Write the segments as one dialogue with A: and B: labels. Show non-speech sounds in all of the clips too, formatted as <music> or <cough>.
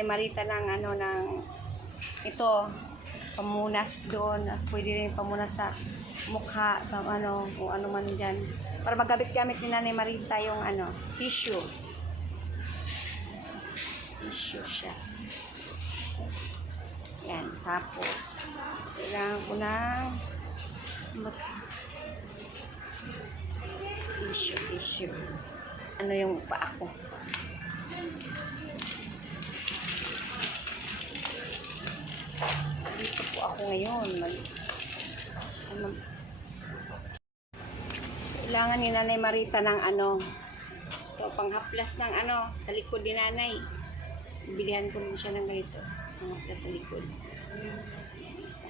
A: nanay Marita ng ano, ng ito, pamunas doon. Pwede rin pamunas sa mukha, sa ano, kung ano man dyan. Para magamit-gamit ni nanay Marita yung ano, tissue. Tissue siya. Yan, tapos, kailangan ko ng tissue, tissue. Ano yung paa ko? Dito po ako ngayon. Mag, ano, kailangan ni Nanay Marita ng ano, ito, panghaplas ng ano, sa likod ni Nanay. Bilihan ko rin siya ng ganito. Panghaplas sa likod. Isa.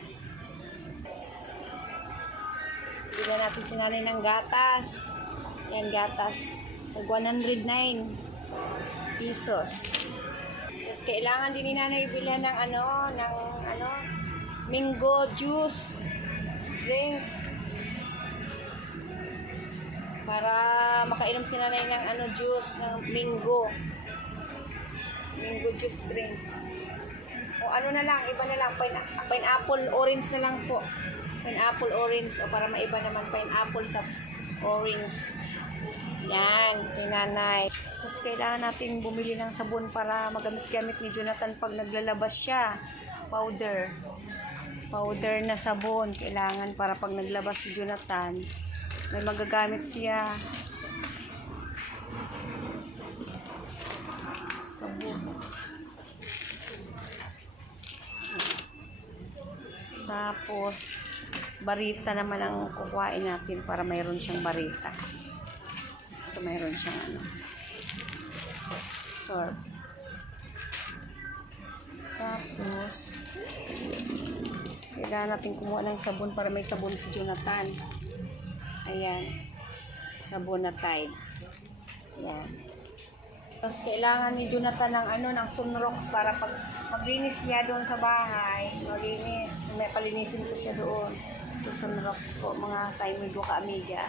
A: Bigyan natin si Nanay ng gatas. Yan, gatas. Nag 109 pesos. Tapos kailangan din ni Nanay bilhan ng ano, ng mango juice drink. Para makainom si nanay ng ano juice ng mango mango juice drink. O ano na lang iba na lang pine, pineapple orange na lang po. Pineapple orange o para maiba naman pineapple tapos orange. Yan kay nanay. Tapos kailangan natin bumili ng sabon para magamit-gamit ni Jonathan pag naglalabas siya. Powder powder na sabon. Kailangan para pag naglabas si Jonathan may magagamit siya. Sabon. Tapos barita naman ang kukuhain natin para mayroon siyang barita. Ito mayroon siyang ano sorb tapos kailangan natin kumuha ng sabon para may sabon si Jonathan. Ayan. Sabon na Tide. Ayan. Tapos kailangan ni Jonathan ng ano, ng sunrocks para pag maglinis siya doon sa bahay. Maglinis. May palinisin ko siya doon. Ito sunrocks po, mga kaimigo ka-amiga.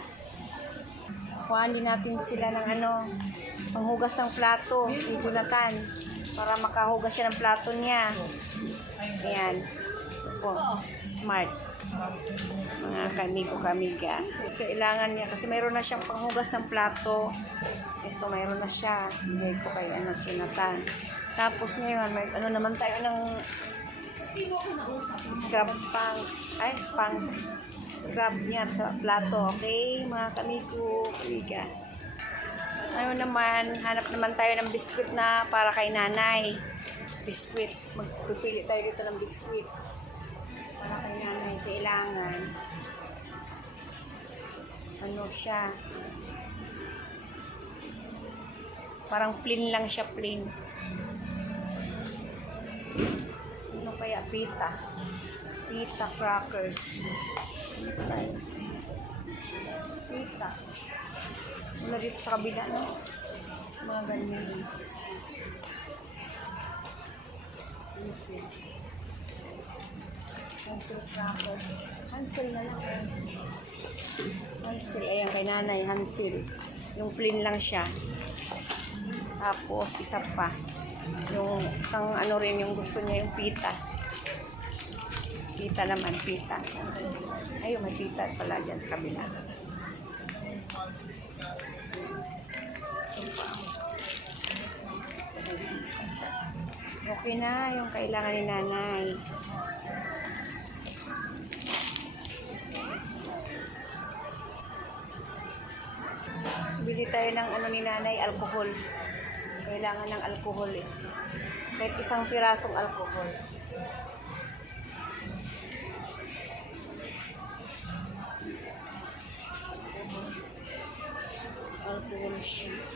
A: Kuhaan din natin sila ng ano, panghugas ng plato ni Jonathan para makahugas siya ng plato niya. Ayan. Po, smart. Mga kamigo kamiga. Tapos kailangan niya, kasi mayroon na siyang panghugas ng plato. Ito, mayroon na siya. Bigay ko kay anak Jonathan. Tapos ngayon, may ano naman tayo ng scrub sponge. Ay, sponge. Scrub niya sa plato. Okay, mga kamigo kamiga. Ano naman, hanap naman tayo ng biskwit na para kay nanay. Biskwit. Magpipili tayo dito ng biskwit. Para kay nanay, kailangan. Ano siya? Parang plain lang siya, plain. Ano kaya? Pita. Pita crackers. Pita. Wala dito sa kabila, no? Mga ganyan. Hansel. Hansel crackers. Hansel na lang. Hansel. Ayan, kay nanay, Hansel. Yung plain lang siya. Tapos, isa pa. Yung isang ano rin, yung gusto niya, yung pita. Pita naman, pita. Ayun, may pita pala dyan sa kabila. Okay na yung kailangan ni nanay. Bili tayo ng ano ni nanay, alcohol. Kailangan ng alcohol eh. Kahit isang pirasong alcohol. Alcohol siya.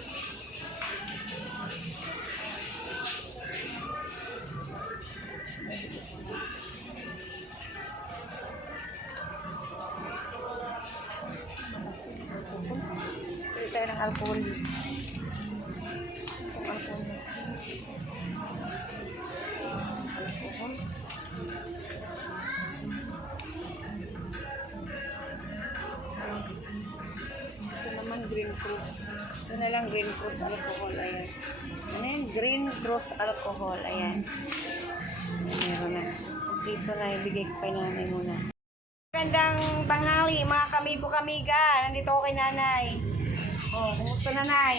A: Alcohol. Alcohol. Alcohol. Ito naman green cruise. Ito na lang, green cross alcohol. Ayan. Ano yan? Green cross alcohol. Ayan. Meron na. Dito na, ibigay ko kay nanay muna. Magandang tanghali, mga kamigo-kamiga. Nandito ako kay nanay. Oh, kumusta nanay?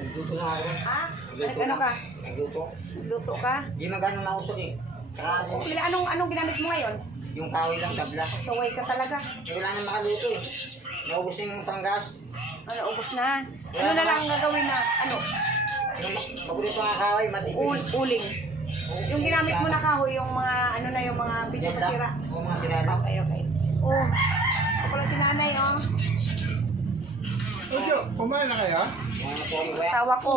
B: Nagluto na ako.
A: Ha? Nag-ano ka?
B: Nagluto.
A: Luto ka?
B: Di magano na usok eh.
A: Pila, anong, anong ginamit mo ngayon?
B: yung kahoy lang tabla.
A: Saway ka talaga.
B: Wala nang makaluto eh. Naubos yung panggas.
A: Ano, ubos na. Ano na lang ang gagawin na, ano,
B: Yung magulit pa nga kahoy, mati.
A: ul uling. Yung ginamit mo na kahoy, yung mga, ano na, yung mga video
B: Yan
A: pasira.
B: lang. Oo, mga sinala.
A: Okay, okay. Oh, ako pala si nanay, oh.
C: Ojo, kumain na kaya?
A: Asawa ko.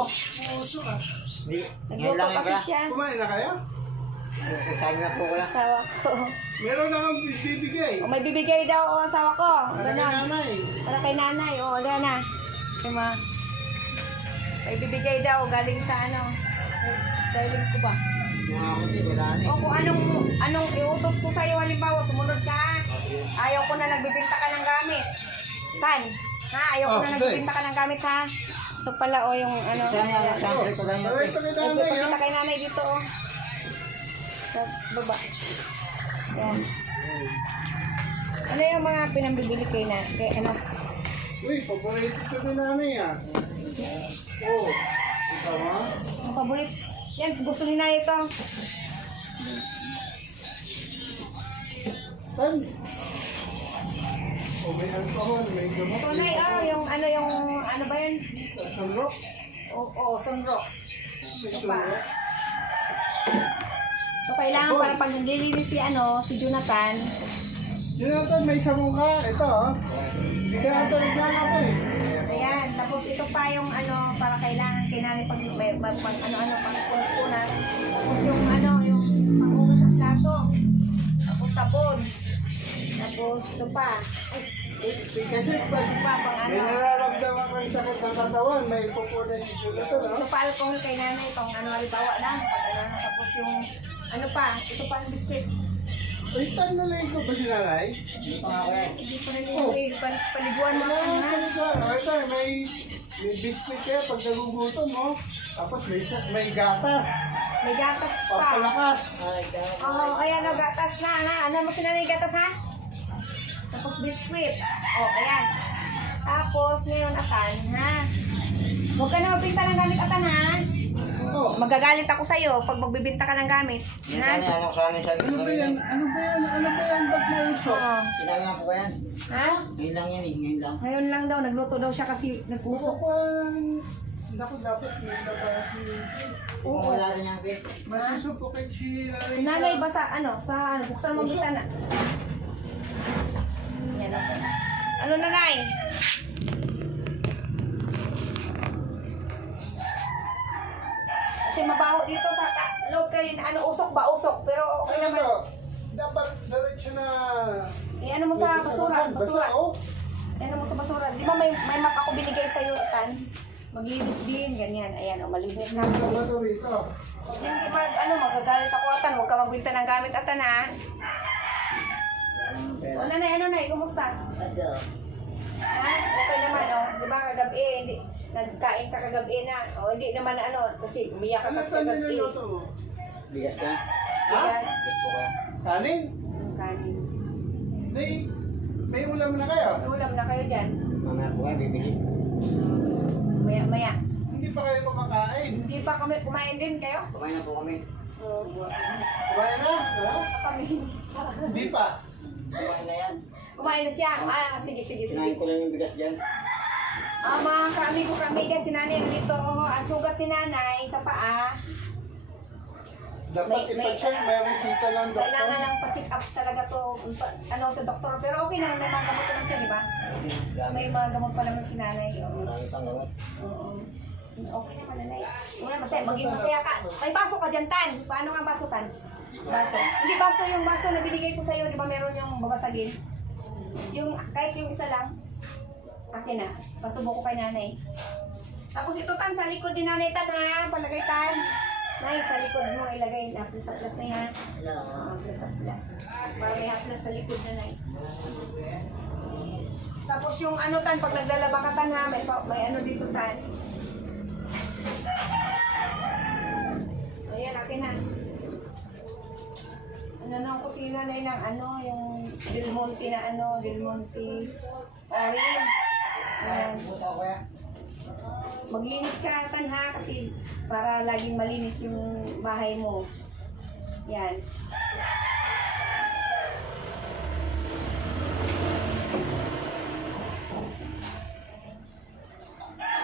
A: Nagluto
B: lang yun
A: kasi siya.
C: Kumain na kaya?
B: Kain na po kuya.
A: Asawa ko.
C: Meron na kang bibigay.
A: Oh, may bibigay daw, oh, asawa ko.
C: Para kay nanay.
A: Para kay nanay, oh, wala na. Sima. May bibigay daw, galing sa ano. Darling ko ba?
B: Na
A: O
B: eh.
A: kung anong, anong iutos ko sa'yo, halimbawa, sumunod ka, ayaw ko na nagbibinta ka ng gamit. Tan, ha? Ayaw ko
C: Oh,
A: na nagbibinta ka ng gamit, ha? Ito pala, o yung ano.
C: Ito kay nanay
A: Nagpapakita
C: ha.
A: kay nanay dito, oh. Sa baba. Yan. Ano yung mga pinambibili kay na, kay ano?
C: Uy, paborito ko ni nanay ah. Oh, ikaw ha?
A: Ang paborit. Yan, gusto ni nanay ito.
C: Saan? Oh, may alcohol, may gamot.
A: Ito na, oh, yung ano, yung, ano ba yun?
C: Sunrock.
A: Oo, oh, sunrock.
C: May
A: Ito pa.
C: sunrock.
A: So, kailangan para pag naglilinis si, ano, si Jonathan,
C: Jonathan, may sabong ka. Ito ha. Hindi ka ata naglalako eh.
A: ayan, tapos ito pa yung, ano, para kailangan nanay pag may, may pang, ano, ano, pang kunas Tapos yung, ano, yung panghugas ng plato. Tapos sabon. Tapos ito pa. Ay,
C: Kasi pag
A: pang
C: may
A: ano.
C: nararamdaman kang sakit ng katawan, may pupunan si Jonathan ha.
A: Ito pa alcohol kay nanay, pang ano, halimbawa lang. Pag ano na, tapos yung, ano pa, ito pa ang biscuit.
C: Uy, tan na lang ko ba si nanay?
B: Kuya.
A: Hindi pa rin yung pal- paliguan mo?
C: Ano ka? Ito, may may biscuit kaya pag nagugutom mo. Tapos may may gatas.
A: May gatas pa.
C: Pampalakas.
B: Ay, kaya
A: Oo, oh, ayan o, gatas na, ha? Ano mo sinanay gatas, ha? Tapos biskuit. Oh, ayan. Tapos, ngayon, atan, ha? Huwag ka na magbinta ng gamit, atan, ha?
C: Oh,
A: Magagalit ako sa'yo pag magbibinta ka ng gamit. Ha?
B: sana, ano, sana sa
C: ano ba yan? Ano ba yan? Ano ba yan? Ba't may usok?
A: Oo.
B: Kailangan lang po kuya.
A: Ha?
B: Ngayon lang yan eh, ngayon lang.
A: Ngayon lang daw, nagluto daw siya kasi
C: Usok
A: nag-usok.
C: pa. Naku, dapat may ba si...
B: Kung wala rin yan, kuya.
C: Masusupokin si
A: Si nanay ba sa, ano, sa, ano, buksan mo ang bitana. Yan, okay. Ano, nanay? Kasi mabaho dito sa ta- loob kayo, ano, usok ba? Usok. Pero okay
C: Ano
A: naman.
C: ba? Dapat diretso na...
A: Eh, ano mo sa basura? Basura.
C: oh.
A: Eh, ano mo sa basura? Di ba may, may map ako binigay sa'yo, Tan? Maglinis din, ganyan. Ayan, o, malinis na.
C: Ano ba ito rito?
A: Hindi ba, ano, magagalit ako, Atan. Huwag ka magbinta ng gamit, Atan, ha? O, nanay, ano, nay? Kumusta? Ha? Okay naman, oh. Di ba kagabi, hindi, nagkain ka kagabi na. O, hindi naman ano, kasi umiyak ka
C: Ano
A: kasi
C: tayo
A: kagabi.
C: niluluto?
B: Bigas ka.
A: Bigas,
B: Bigas.
C: Kanin?
A: ang kanin.
C: Di, may ulam na kayo?
A: May ulam na kayo dyan.
B: Mamaya po kuya, bibili.
A: Maya, maya.
C: Hindi pa kayo kumakain.
A: Hindi pa kami kumain din kayo?
B: Kumain na po kami.
A: Oo.
C: Kumain na? Ha?
A: Kami hindi pa.
C: Hindi pa.
B: Kumain na yan.
A: Kumain na siya. Ah, sige, sige, sige.
B: Kinain ko lang yung bigas dyan.
A: Ah, mga kami ko kami si nanay nandito. Oh, ang sugat ni nanay sa paa.
C: Dapat
A: May- may-
C: ipacheck, may resita ng doktor.
A: Kailangan lang pa-check up talaga to pa- ano sa doktor. Pero okay naman, may mga gamot naman siya, di ba?
B: Dami.
A: May mga gamot pa naman si nanay. Oo.
B: Marami pang gamot.
A: Oo. Okay naman, nanay. Una, masaya, maging masaya ka. May baso ka dyan, Tan. Paano nga baso, Tan? Baso. Hindi baso yung baso na binigay ko sa'yo. Di ba meron yung babasagin? Yung, kahit yung isa lang. Akin na. Pasubo ko kay nanay. Tapos ito, Tan, sa likod ni nanay, Tan, ha? Palagay, Tan. Nay, sa likod mo ilagay na plus sa plus na yan. Oo, plus sa plus. Para may haplas sa likod na, Nay. Tapos yung ano tan, pag naglalaba ka tan ha, may, may ano dito tan. Ayan, akin na. Ano na ang kusina na ang ano, yung Del Monte na ano, Del Monte Orange. Ayan. Maglinis ka tan ha, kasi para laging malinis yung bahay mo. Yan.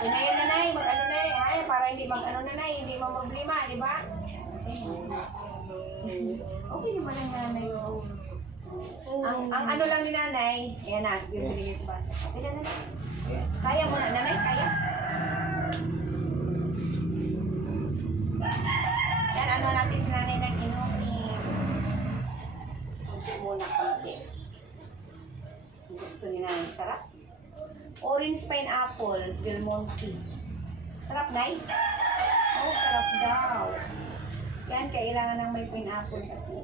A: Yun na yun, nanay. Mag-ano na. Ay, para hindi mag-ano nanay. Hindi mo problema, di ba? Okay naman ang nanay ko. Ang, ang ano lang ni nanay, yan na, bibili ko ba sa kapila nanay.
B: Ayan.
A: Kaya mo na, nanay, kaya. Yan, ano natin si nanay ng inumin. Kunti muna, kunti. Gusto ni nanay, sarap. Orange pineapple, Del Monte. Sarap, nay? Oh, sarap daw. Yan, kailangan ng may pineapple kasi.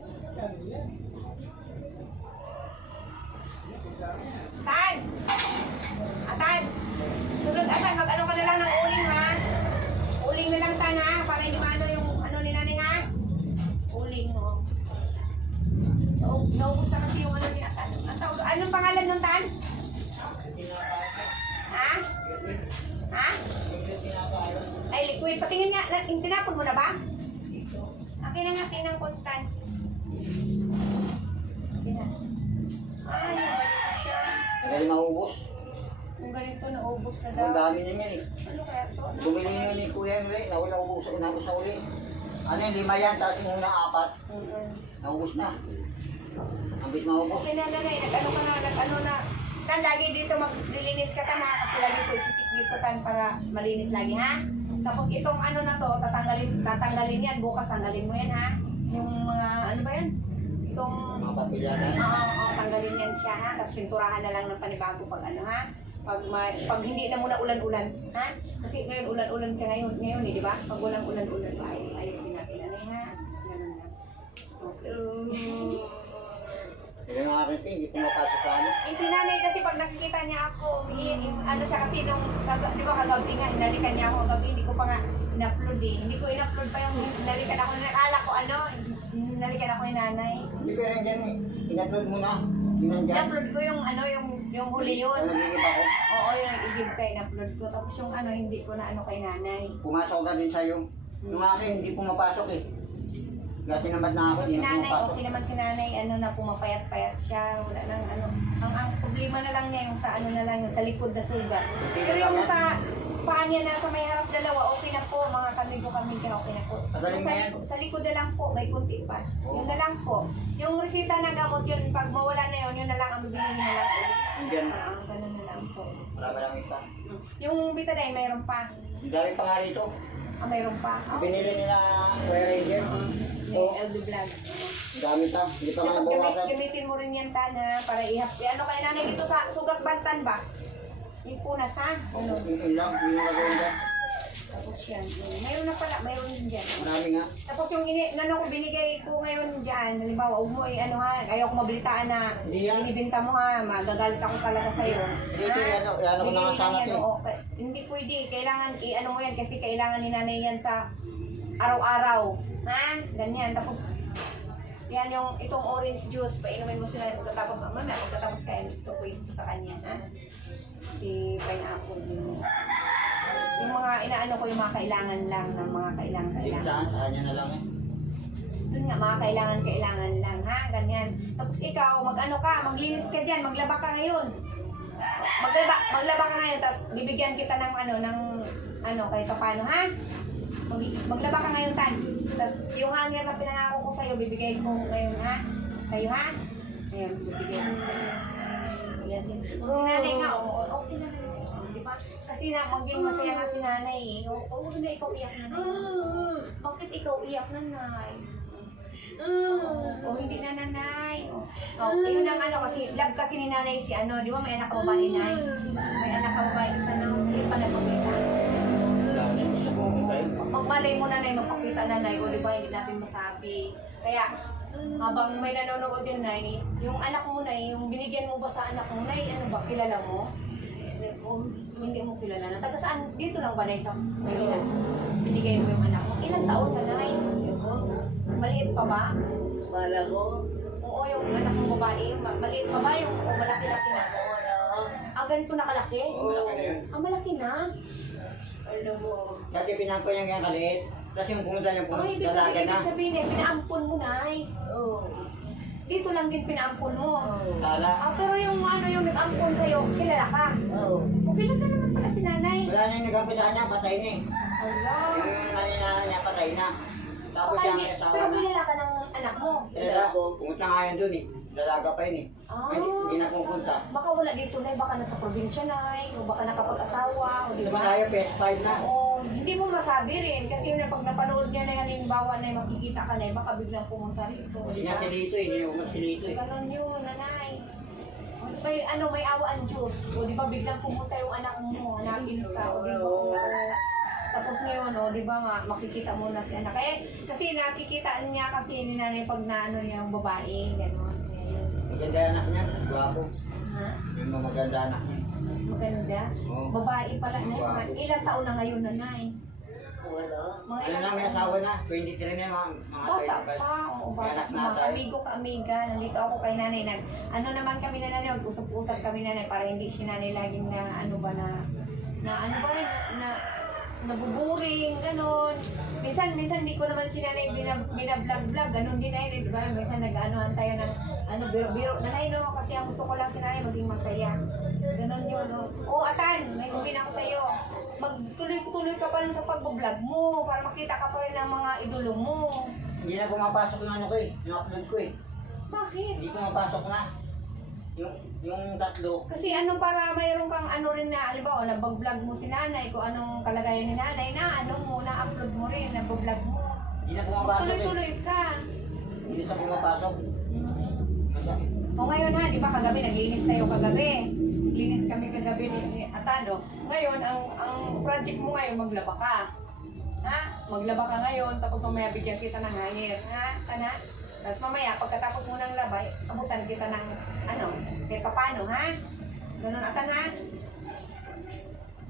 A: Tan! Atan! Na
B: yan eh. Bumili yun ni Kuya Emre. Nawala ubos. Naubos na uli. Ano yung lima yan? Tapos yung una apat. Naubos na. Ang bis maubos.
A: Okay na, nanay. Nag-ano ka na, nag-ano na. Tan, lagi dito maglilinis ka tan ha. Kasi lagi ko chichik dito tan para malinis lagi ha. Tapos itong ano na to, tatanggalin, tatanggalin yan. Bukas tanggalin mo yan ha. Yung mga, ano ba yan? Itong,
B: Mga papilya na.
A: oo, oo, tanggalin yan siya ha. Tapos pinturahan na lang ng panibago pag ano ha. Pag, ma, pag hindi na muna ulan-ulan, ha? Kasi ngayon ulan-ulan ka ngayon, ngayon eh, di ba? Pag walang ulan-ulan, ayos, ayusin natin. Ano ha? Ganun na. Okay.
B: Kaya nga akin. Hindi pumapasok sa ano.
A: Eh, si nanay kasi pag nakikita niya ako, eh, eh, ano siya kasi nung, di ba kagabi nga, hinalikan niya ako kagabi, hindi ko pa nga in-upload eh. Hindi ko in-upload pa yung hinalikan ako, nakala ko ano, hinalikan ako ni nanay.
B: Hindi ko rin dyan eh. In-upload mo na. Yun.
A: In-upload ko yung ano, yung, yung huli yun.
B: Nagigib ako? <laughs>
A: Oo, yung nag-i-give ka, in-upload ko. Tapos yung ano, hindi ko na ano kay nanay.
B: Pumasok na din sa'yo. Yung akin, hindi pumapasok eh. Kaya tinamad na ako,
A: Tapos si
B: hindi na
A: nanay,
B: pumapasok.
A: okay naman si nanay, ano na pumapayat-payat siya, wala nang ano. Ang, ang problema na lang niya yung sa ano na lang, yung sa likod na sugat. Pero yung sa paa niya na sa may harap dalawa, okay na po, mga kamigo kami ka, okay na po.
B: Magaling
A: Yung sa,
B: na yan.
A: likod, sa likod na lang po, may kunti pa. Yun na lang po. Yung resita ng gamot yun, pag mawala na yun, yun na lang ang bibilihin na lang ulit.
B: Nandyan.
A: Ah, ganun na lang po.
B: Marami lang isa.
A: Yung bitadine, mayroon pa.
B: Ang dami pa nga rito.
A: Ah, mayroon pa. Ah,
B: Binili nila Kuya Ranger. So,
A: may LB Vlog.
B: ang dami pa. Hindi pa nga
A: Dapat gamit,
B: nabawasan.
A: gamitin mo rin yan, Tana, para ihap. Eh, ano kaya nanay dito sa sugat bantan ba? Yung punas, ha? Ano?
B: Yun lang, yun yung gagawin dyan.
A: Tapos yan. yun. Mayroon na pala, mayroon din dyan.
B: Marami nga.
A: Tapos yung ini, nano ko binigay ko ngayon dyan, halimbawa, huwag mo eh, ano ha, ayaw ko mabalitaan na
B: Hindi yan.
A: binibinta mo ha, magagalit ako talaga sa'yo.
B: Hindi, ito, ano, ano ko na nga
A: Binili
B: sana
A: yan,
B: ito eh.
A: oo. Ka- hindi pwede, kailangan i-ano mo yan kasi kailangan ni nanay yan sa araw-araw. Ha? Ganyan. Tapos, yan yung itong orange juice, painumin mo sila pagkatapos, mamaya pagkatapos kain, ito ito sa kanya, ha? Si pineapple. Yung mga inaano ko yung mga kailangan lang ng mga kailangan
B: Hindi
A: kailangan.
B: saan, sa kanya na lang eh.
A: Yun nga, mga kailangan, kailangan lang, ha? Ganyan. Tapos ikaw, mag-ano ka, maglinis ka dyan, maglaba ka ngayon. Maglaba, maglaba ka ngayon, tapos bibigyan kita ng ano, ng, ano, kahit pa paano, ha? Mag, maglaba ka ngayon, Tan. Tapos yung hanger na pinangako ko sa'yo, bibigay ko ngayon, ha? Sa'yo, ha? Ayun, bibigay ko sa'yo. Ayan, si nanay nga, oo, okay na? Kasi na, maging masaya nga si nanay, eh. Oo, oh, na ikaw iyak na, Bakit ikaw iyak na, nay? O hindi na nanay. O, so, yun ang ano kasi, love kasi ni nanay si ano, di ba may anak ka babae nay? May anak ka babae isa nang hindi pa napakita.
B: Dami, hindi na pumunta yun.
A: Pag malay mo nanay, magpakita nanay, o di ba hindi natin masabi. Kaya, Habang may nanonood din, Nay, yung anak mo, Nay, yung binigyan mo ba sa anak mo, Nay, ano ba, kilala mo? O, hindi mo kilala na. Taga saan? Dito lang ba, Nay, sa Manila? Binigay mo yung anak mo. Ilang taon ka, Nay? Maliit pa ba?
D: Kala ko,
A: Oo, yung anak mong babae. Ma- maliit pa ba yung o malaki-laki na? Ah, ganito na kalaki?
C: Malaki na yan.
A: Ah, malaki na?
D: Ano mo?
B: Dati pinangko niya yung kaliit. Tapos yung pumunta niya
A: Ang
B: pumunta,
A: ibig
B: dalaga
A: sabihin,
B: na.
A: ibig sabihin eh, pinaampon mo, Nay.
D: Oh.
A: Dito lang din pinaampon mo.
D: Oh.
B: Kala.
A: Ah, pero yung ano yung nag-ampon sa'yo, kilala ka?
D: Oh.
A: O kilala naman pala si nanay.
B: Wala na yung nagkampi sa kanya, patay na eh.
A: Ala.
B: Yung naninana niya, patay na. Tapos
A: hindi,
B: ang asawa
A: pero
B: na.
A: kilala ka ng anak mo.
B: Kilala, pumunta nga yun dun eh. Dalaga pa yun eh.
A: Ah.
B: Hindi, hindi na pupunta.
A: Baka wala dito na, baka nasa probinsya na, o baka nakapag-asawa, o di ba?
B: Malaya, PS5 na.
A: Oo, hindi mo masabi rin. Kasi yun, pag napanood niya na halimbawa na makikita ka na, baka biglang pumunta rito.
B: Hindi
A: di
B: niya
A: ba?
B: silito eh, hindi niya silito eh.
A: Ganon yun, nanay. May, ano, may awa ang Diyos. O, di ba, biglang pumunta yung anak mo, hanapin ka, o, di ba? Tapos ngayon, o, di ba, ma- makikita mo na si anak. Eh, kasi nakikita niya kasi ni nanay pag na, ano niya, yung babae, ganon.
B: Maganda anak niya, gwapo.
A: Ha?
B: Yung mga maganda anak niya.
A: Maganda.
B: Oo.
A: Babae pala na yun. Ilang taon na ngayon, nanay?
D: Wala.
A: Mga
B: Ano na, may asawa na. 23 na yung mga, mga
A: Bata
B: 25.
A: pa, oo, bata pa.
B: na
A: Mga amigo ka, amiga. Nandito ako kay nanay. Nag, ano naman kami na nanay, mag-usap-usap kami nanay para hindi si nanay laging na, ano ba na, na ano ba, na, nabuburing, ganon. Minsan, minsan di ko naman si nanay binab- binablog-vlog, ganon din ay, di ba? Minsan nag-anohan tayo ng, ano, biro-biro. Nanay, no, kasi ang gusto ko lang si nanay maging masaya. Ganon yun, no. Oo, Atan, may sabihin ako sa'yo. Magtuloy-tuloy ka pa rin sa pag-vlog mo para makita ka pa rin ng mga idolo mo.
B: Hindi na pumapasok yung ano ko eh, yung upload ko eh.
A: Bakit?
B: Hindi pumapasok na. Yung, yung tatlo,
A: Kasi ano para mayroon kang ano rin na, halimbawa, nabag-vlog mo si nanay, kung anong kalagayan ni nanay, na ano mo, na-upload mo rin, nabag-vlog mo.
B: hindi na pumapasok eh.
A: Tuloy-tuloy ka.
B: Hindi sa pumapasok.
A: O ngayon ha, di ba kagabi, naglinis tayo kagabi. Linis kami kagabi ni, Atano. Ngayon, ang ang project mo ngayon, maglaba ka. Ha? Maglaba ka ngayon, tapos mamaya bigyan kita ng hanger. Ha? Kana? Tapos mamaya, pagkatapos mo ng labay, abutan kita ng, ano, kahit paano, ha? Ganun, Atan, ha?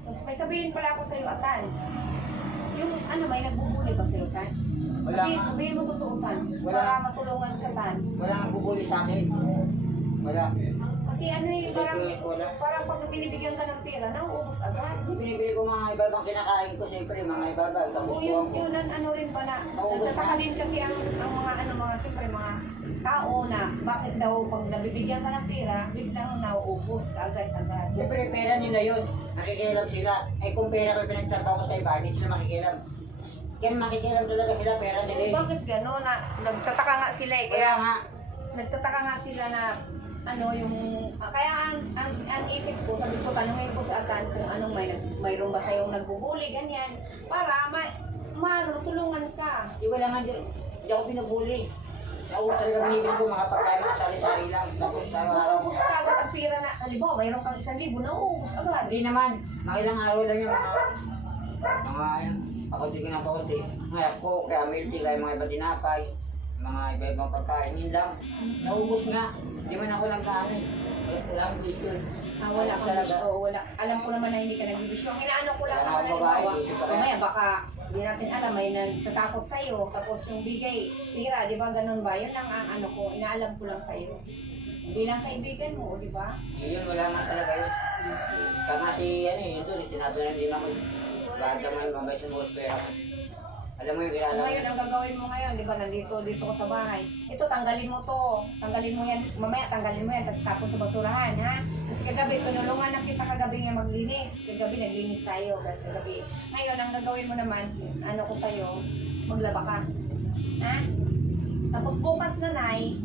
A: Tapos may sabihin pala ako sa'yo, Atan. Yung, ano, may nagbubuli ba sa'yo, Tan?
B: Wala
A: Sabihin,
B: nga.
A: sabihin mo totoo, Tan.
B: Wala.
A: Para matulungan ka, Tan.
B: Wala nang bubuli sa akin. Wala.
A: Kasi ano eh, parang,
B: Wala.
A: Parang pag binibigyan ka ng pera, nauubos agad.
B: Binibili ko mga iba-ibang kinakain ko, siyempre mga iba-iba,
A: O
B: kagustuhan
A: yun,
B: ko.
A: yun ang ano rin ba na,
B: Nauubos
A: nagtataka
B: na.
A: din kasi ang, ang mga ano mga, siyempre mga tao na bakit daw pag nabibigyan ka ng pera, biglang nauubos ka agad-agad.
B: Siyempre pera nila yun, nakikialam sila. Eh kung pera ko pinagtrabaho ko sa iba, hindi sila makikialam. Kaya makikialam talaga sila, pera nila yun.
A: Bakit gano'n na, nagtataka nga sila eh,
B: Kaya
A: kaya
B: nga,
A: nagtataka nga sila na ano yung ah, kaya ang, ang, ang isip ko sabi ko tanungin ko sa atan kung anong may mayroon ba kayong nagbubuli ganyan para ma maro tulungan ka
B: di wala nga, di, di ako pinabuli. Ako talaga binibili ko mga pagkain na sari-sari lang. Tapos sa araw.
A: Maubos ka agad ang pera na, halimbawa, mayroon kang isang libo, nauubos agad.
B: Hindi naman, mga ilang araw lang yung mga, mga pakunti ko ng pakunti. Kaya ko, kaya milk tea, kaya mga iba dinapay, mga iba-ibang pagkain, yun lang. Naubos nga. Hindi man ako nagkaano eh. Wala- akong eh.
A: Ah, wala kang
B: Talaga.
A: bisyo, wala. Alam ko naman na hindi ka nagbibisyo. Ang inaano ko lang
B: Wala
A: naman
B: akong babae,
A: halimbawa,
B: hindi pa rin.
A: mamaya baka hindi natin alam, may nagtatakot sa'yo, tapos yung bigay, tira, di ba, ganun ba? Yun ang ang ano ko, inaalam ko lang sa'yo. Bilang kaibigan mo, di ba?
B: Yun, wala nga talaga yun. Kama si, ano yun doon, sinabi na din ako. Lahat naman, mabait sa mga pera ko. Alam mo yung kilala ko.
A: Ngayon, ang gagawin mo ngayon, di ba, nandito, dito ko sa bahay. Ito, tanggalin mo to. Tanggalin mo yan, mamaya tanggalin mo yan, tapos tapon sa basurahan, ha? Kasi kagabi, tinulungan na kita kagabi nga maglinis. Kagabi, naglinis tayo, kagabi. Ngayon, ang gagawin mo naman, ano ko sa'yo, maglaba ka. Ha? Tapos bukas na, Nay,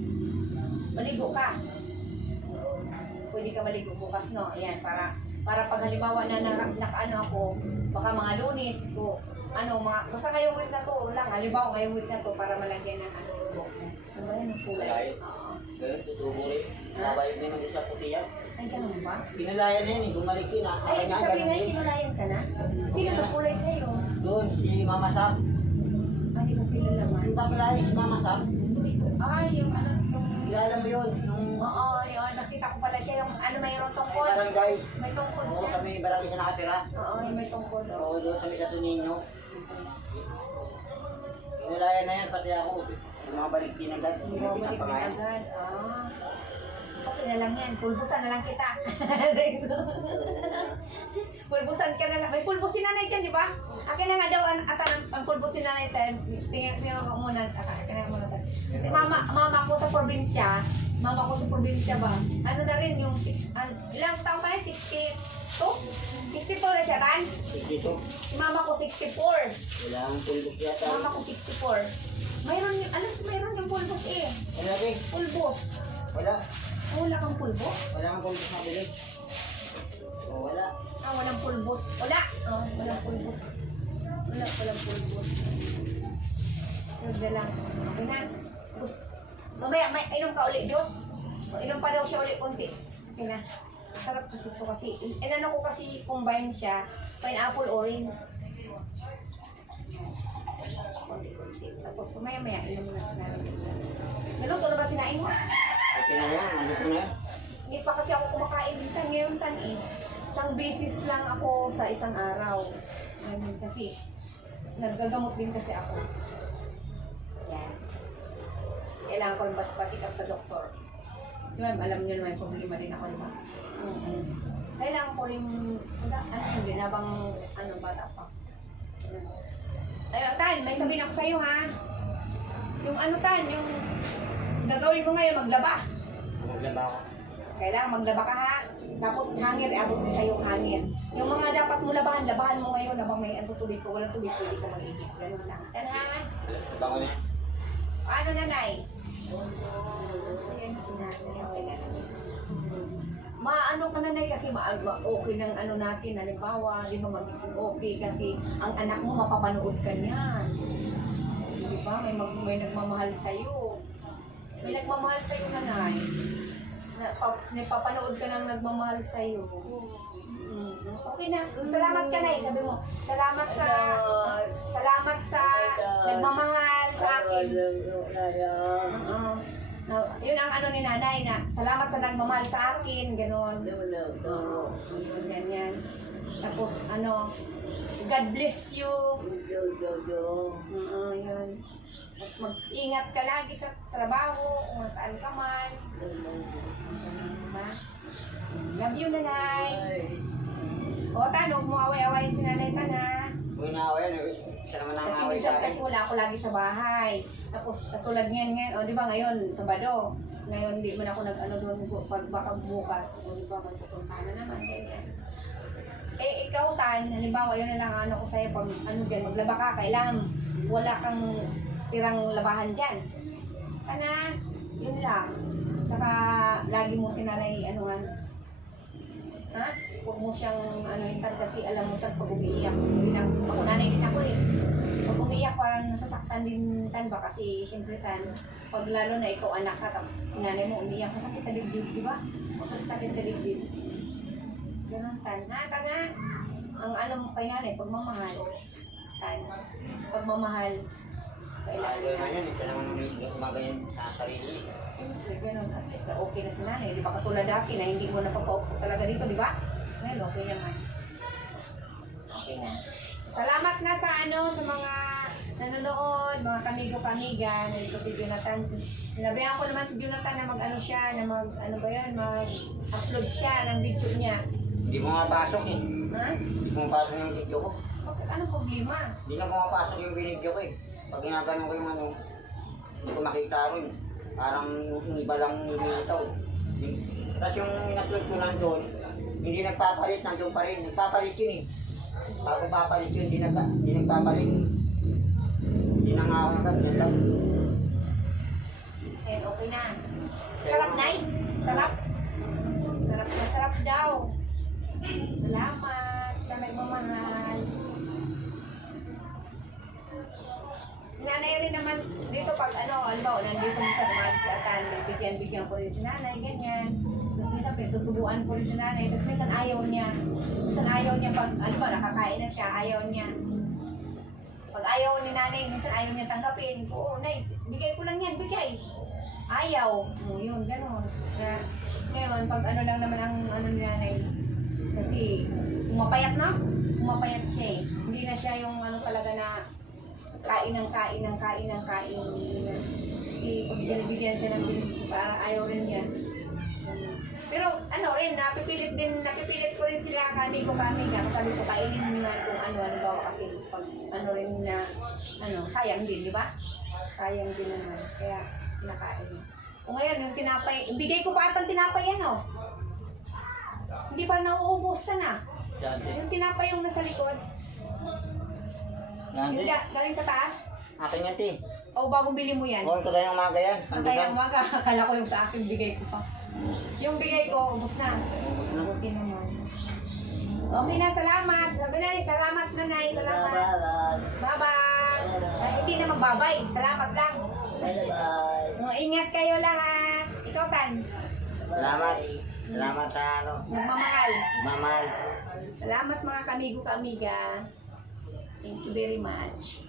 A: maligo ka. Pwede ka maligo bukas, no? Ayan, para para pag halimbawa na, na nakaano ako, baka mga lunis ko, ano, mga, basta ngayong week na to lang, halimbawa ngayong week na to para malagyan ng ano, mo. Ano ba yan, ang kulay? Oo.
B: Ganun, tutubo rin. Din sa puti yan.
A: Ay, ganun ba?
B: Pinalayan na yun, eh. bumalik yun. ah.
A: Ay, sabi na, kinulayan ka na? Sino ba kulay sa'yo?
B: Doon, si Mama Sam.
A: Ah, Hindi ko kilala man.
B: Yung yun, si Mama Sam.
A: Ko, Ay, yung ano, yung...
B: Kilala mo yun,
A: Oo, yun. Nakita ko pala siya yung ano, mayroong
B: may
A: tungkol.
B: barangay.
A: May tungkol
B: Oo,
A: siya.
B: kami barangay sa nakatira.
A: Oo, yung may tungkol. Oo.
B: Oo, doon kami sa Tunino. Nilaya na yan, pati ako. Bumabalik din agad. Na
A: Bumalik din
B: pinapangayan.
A: agad. Ah. Okay na lang yan. Pulbusan na lang kita. <laughs> pulbusan ka na lang. May pulbusin na na dyan, di ba? Akin na nga daw ang ata ng ang pulbusin na na ito. Tingnan tingnan ko muna. Akin na muna. Kasi mama, mama ko sa probinsya, mama ko sa probinsya ba? Ano na rin yung, an, ilang taon pa yun? 62? 62 na siya, Tan?
B: Dito,
A: Si mama ko 64.
B: wala ang pulbos yata.
A: Mama ko 64. Mayroon yung, alam ko mayroon yung pulbos eh.
B: Ano rin?
A: Pulbos.
B: Wala.
A: Ah, wala kang pulbos?
B: Wala ang pulbos na bilis. Oo, wala.
A: Ah, walang pulbos. Wala. Ah, walang pulbos. Wala, walang pulbos. Lang. Okay na. Gusto. Mamaya, may inom ka ulit, Diyos. O, inom pa daw siya ulit konti. Okay na. Sarap kasi ito kasi. Inano ko kasi combine siya. Pineapple orange. Konti-konti. Tapos mamaya maya inom na sinain. Naluto na ba sinain mo?
B: Okay na yan, ano ko na yan.
A: Hindi pa kasi ako kumakain din tan ngayon tan eh. Isang beses lang ako sa isang araw. Ganun kasi. Naggagamot din kasi ako. Yan. Kailangan ko pa-check up sa doktor. Di ba, alam niyo naman yung problema din ako, di ba? Oo. Kailangan ko rin, ano yun din, habang, ano, bata pa. Ayun, Tan, may sabihin ako sa'yo, ha? Yung ano, Tan, yung gagawin mo ngayon, maglaba.
B: Maglaba ako.
A: Kailangan maglaba ka ha. Tapos hangir, abot mo sa'yo hangir. Yung mga dapat mo labahan, labahan mo ngayon habang may ano tubig ko, walang tubig, pwede ka mag-igip. Ganun lang.
B: Yan.
A: Paano nanay? Na. Maano ka nanay kasi ma ma- okay ng ano natin, halimbawa, di ba magiging okay kasi ang anak mo mapapanood ka niyan. Di ba? May, mag, may nagmamahal sa'yo. May nagmamahal sa'yo nanay. Na, pa, napapanood ka ng nagmamahal sa'yo. Mm, okay na. Salamat ka na Sabi mo, salamat sa salamat sa nagmamahal sa akin. Oo. Na, yun ang ano ni nanay na salamat sa nagmamahal sa akin, gano'n. Oo. Ganyan. Tapos ano, God bless you. Oo, yun. Tapos mag-ingat ka lagi sa trabaho, kung saan ka man. Diba? Love you, nanay. O, tanong mo, away-awayin si nanay tana.
B: Huwag na ako yan. eh. Siya naman ang
A: Kasi
B: away
A: minsan
B: sa akin.
A: kasi wala ako lagi sa bahay. Tapos katulad ngayon ngayon, o di ba ngayon, Sabado. Ngayon hindi man ako nag-ano doon bu- pag baka bukas. O di ba magpupunta na naman, ganyan. Eh, ikaw, Tan, halimbawa, yun na lang ano ko sa'yo, pag ano dyan, maglaba ka, kailangan wala kang tirang labahan dyan. Kana, yun lang. Tsaka, lagi mo sinanay, ano nga, ha? Huwag mo siyang, ano, hintan kasi alam mo tan pag umiiyak. Ako nanay din ako eh. Pag umiiyak, parang nasasaktan din tan ba? Kasi, syempre tan, pag lalo na ikaw anak ka, tapos nanay mo umiiyak, masakit sa dibdib, di ba? Masakit sa dibdib. Ganun tan. Ha, tan ha? Ang ano mo kay nanay, pagmamahal. Tan. Pagmamahal. Kailangan
B: Ayaw na yan. Siya naman ang gumaganyan sa sarili.
A: Siyempre, ganun. At least na okay na si nanay. Di ba katulad dati na hindi mo napapaupo talaga dito, di ba? Ngayon, okay naman. Okay na. Salamat na sa ano, sa mga nanonood, mga kamigo kamiga, nandito si Jonathan. Nabihan ko naman si Jonathan na mag-ano siya, na mag, ano ba yan, mag-upload siya ng video niya.
B: Hindi mo mapasok eh.
A: Ha?
B: Hindi mo mapasok yung video ko.
A: Bakit anong problema?
B: Hindi na pumapasok yung video ko eh. Pag ginaganon ko yung ano, hindi ko makita rin. Parang yung iba lang lumitaw. Tapos yung in-upload ko nandun, hindi nagpapalit, nandun pa rin. Nagpapalit yun eh. Bago papalit yun, hindi, nag, hindi nagpapalit. Hindi na nga ako nagkat, yan lang.
A: Eh, okay na. Sarap, Nay? Sarap? Sarap na sarap daw. Salamat Atan, bigyan-bigyan ko rin si nanay, ganyan. Tapos minsan susubuan ko rin si nanay, tapos minsan ayaw niya. Minsan ayaw niya pag, alam mo, nakakain na siya, ayaw niya. Pag ayaw ni nanay, minsan ayaw niya tanggapin. Oo, nay, bigay ko lang yan, bigay. ayaw. Oh, yun, gano'n. Na, ngayon, pag ano lang naman ang ano ni nanay, kasi umapayat na, umapayat siya eh. Hindi na siya yung ano talaga na kain ng kain ng kain ng kain. Hindi na. Kasi pag binibigyan siya ng parang ayaw rin niya. Pero ano rin, napipilit din, napipilit ko rin sila kami ko kami nga. Sabi ko, kainin nyo kung ano, ano ba kasi pag ano rin na, ano, sayang din, di ba? Sayang din naman. Kaya, kinakain. O ngayon, yung tinapay, bigay ko pa atang tinapay yan, oh. Hindi pa nauubos ka na. Yung tinapay yung nasa likod, yung
B: din.
A: ga- galing sa taas,
B: Akin yan, ti.
A: O bagong bili mo yan.
B: Oo, kagaya ng umaga yan.
A: Ang kaya umaga, <laughs> akala ko yung sa akin, bigay ko pa. Yung bigay ko, ubos na. Buti naman. Okay na, salamat. Sabi na salamat nanay, salamat. Bye-bye. Ay, hindi na magbabay, salamat lang.
D: Bye-bye.
A: Oh, ingat kayo lahat. Ikaw, Tan,
B: Salamat. Salamat sa ano.
A: nagmamahal.
B: Mamahal.
A: Salamat mga kamigo kamiga. Thank you very much.